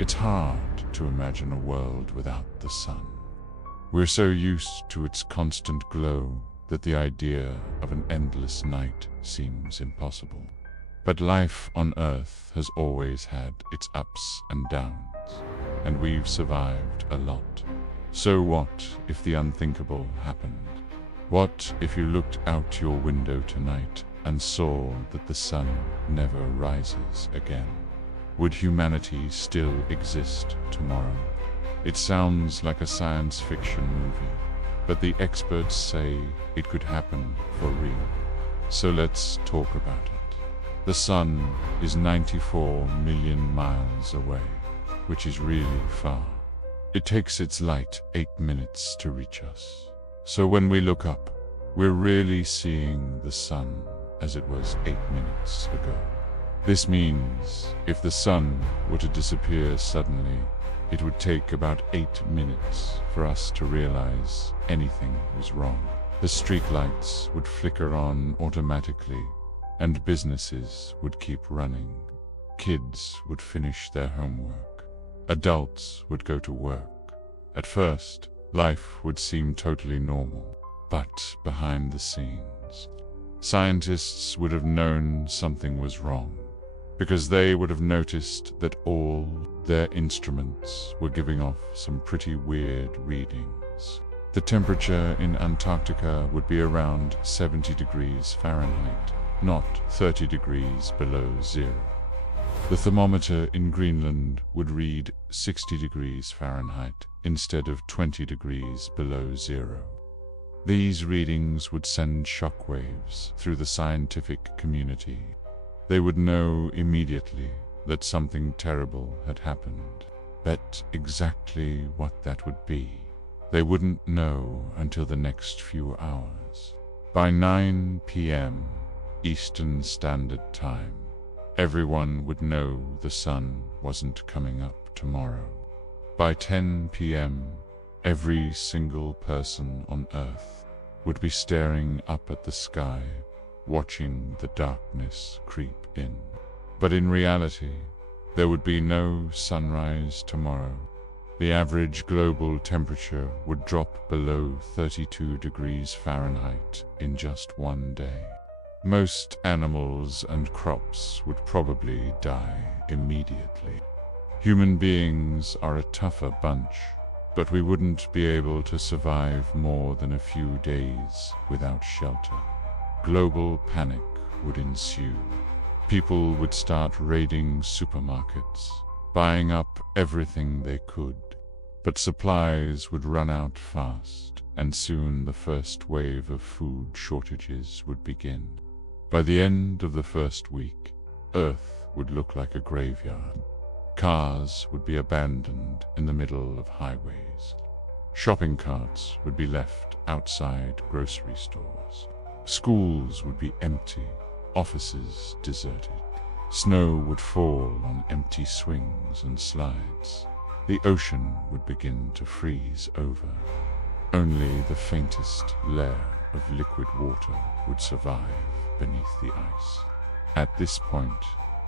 It's hard to imagine a world without the sun. We're so used to its constant glow that the idea of an endless night seems impossible. But life on Earth has always had its ups and downs, and we've survived a lot. So what if the unthinkable happened? What if you looked out your window tonight and saw that the sun never rises again? Would humanity still exist tomorrow? It sounds like a science fiction movie, but the experts say it could happen for real. So let's talk about it. The sun is 94 million miles away, which is really far. It takes its light 8 minutes to reach us. So when we look up, we're really seeing the sun as it was 8 minutes ago. This means if the sun were to disappear suddenly, it would take about 8 minutes for us to realize anything was wrong. The streetlights would flicker on automatically, and businesses would keep running. Kids would finish their homework. Adults would go to work. At first, life would seem totally normal, but behind the scenes, scientists would have known something was wrong, because they would have noticed that all their instruments were giving off some pretty weird readings. The temperature in Antarctica would be around 70 degrees Fahrenheit, not 30 degrees below zero. The thermometer in Greenland would read 60 degrees Fahrenheit instead of 20 degrees below zero. These readings would send shockwaves through the scientific community. They would know immediately that something terrible had happened. But exactly what that would be, they wouldn't know until the next few hours. By 9 p.m. Eastern Standard Time, everyone would know the sun wasn't coming up tomorrow. By 10 p.m., every single person on Earth would be staring up at the sky, watching the darkness creep in. But in reality, there would be no sunrise tomorrow. The average global temperature would drop below 32 degrees Fahrenheit in just one day. Most animals and crops would probably die immediately. Human beings are a tougher bunch, but we wouldn't be able to survive more than a few days without shelter. Global panic would ensue. People would start raiding supermarkets, buying up everything they could. But supplies would run out fast, and soon the first wave of food shortages would begin. By the end of the first week, Earth would look like a graveyard. Cars would be abandoned in the middle of highways. Shopping carts would be left outside grocery stores. Schools would be empty, offices deserted. Snow would fall on empty swings and slides. The ocean would begin to freeze over. Only the faintest layer of liquid water would survive beneath the ice. At this point,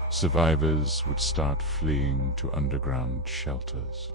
survivors would start fleeing to underground shelters.